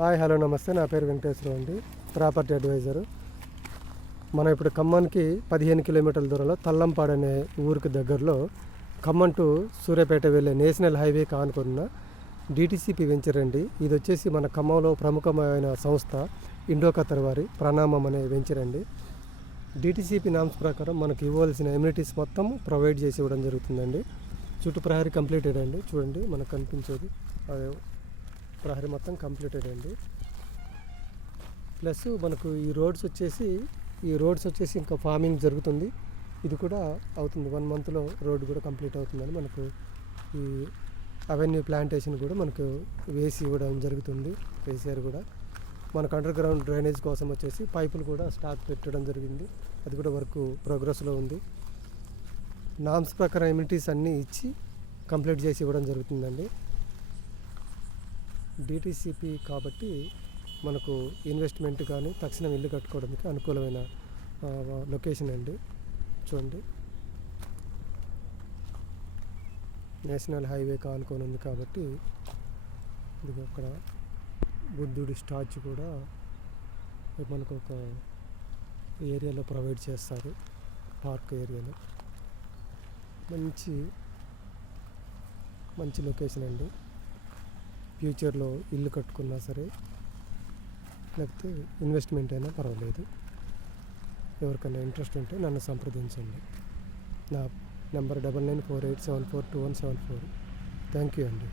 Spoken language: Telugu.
హాయ్ హలో నమస్తే. నా పేరు వెంకటేశ్వరరావు అండి, ప్రాపర్టీ అడ్వైజరు. మనం ఇప్పుడు ఖమ్మానికి 15 కిలోమీటర్ల దూరంలో తల్లంపాడు అనే ఊరికి దగ్గరలో ఖమ్మం టు సూర్యాపేట వెళ్ళే నేషనల్ హైవేకి ఆనుకున్న డిటిసిపి వెంచర్ అండి. ఇది వచ్చేసి మన ఖమ్మంలో ప్రముఖమైన సంస్థ ఇండో ఖతర్ వారి ప్రణామం అనే వెంచర్ అండి. డిటిసిపి నామ్స్ ప్రకారం మనకు ఇవ్వాల్సిన ఎమ్యూనిటీస్ మొత్తం ప్రొవైడ్ చేసి ఇవ్వడం జరుగుతుందండి. చుట్టూ ప్రహరీ కంప్లీటెడ్ అండి. చూడండి మనకు కనిపించేది అదే ప్రహరీ మొత్తం కంప్లీటెడ్ అండి. ప్లస్ మనకు ఈ రోడ్స్ వచ్చేసి ఇంకా ఫార్మింగ్ జరుగుతుంది. ఇది కూడా అవుతుంది, 1 మంత్లో రోడ్ కూడా కంప్లీట్ అవుతుందని మనకు ఈ అవెన్యూ ప్లాంటేషన్ కూడా మనకు వేసి ఇవ్వడం జరుగుతుంది. కేసీఆర్ కూడా మనకు అండర్ గ్రౌండ్ డ్రైనేజ్ కోసం వచ్చేసి పైపులు కూడా స్టాక్ పెట్టడం జరిగింది. అది కూడా వర్క్ ప్రోగ్రెస్లో ఉంది. నామ్స్ ప్రకారం ఎమ్యూనిటీస్ అన్నీ ఇచ్చి కంప్లీట్ చేసి ఇవ్వడం జరుగుతుందండి. డిటిసిపి కాబట్టి మనకు ఇన్వెస్ట్మెంట్ కానీ తక్షణం ఇల్లు కట్టుకోవడానికి అనుకూలమైన లొకేషన్ అండి. చూడండి, నేషనల్ హైవేకి ఆనుకొని ఉంది కాబట్టి ఇది అక్కడ బుద్ధుడి స్టాచ్యూ కూడా మనకు ఒక ఏరియాలో ప్రొవైడ్ చేస్తారు, పార్క్ ఏరియాలో. మంచి లొకేషన్ అండి. ఫ్యూచర్లో ఇల్లు కట్టుకున్నా సరే లేకపోతే ఇన్వెస్ట్మెంట్ అయినా పర్వాలేదు. ఎవరికైనా ఇంట్రెస్ట్ ఉంటే నన్ను సంప్రదించండి. నా నెంబర్ 9948742174. థ్యాంక్ యూ అండి.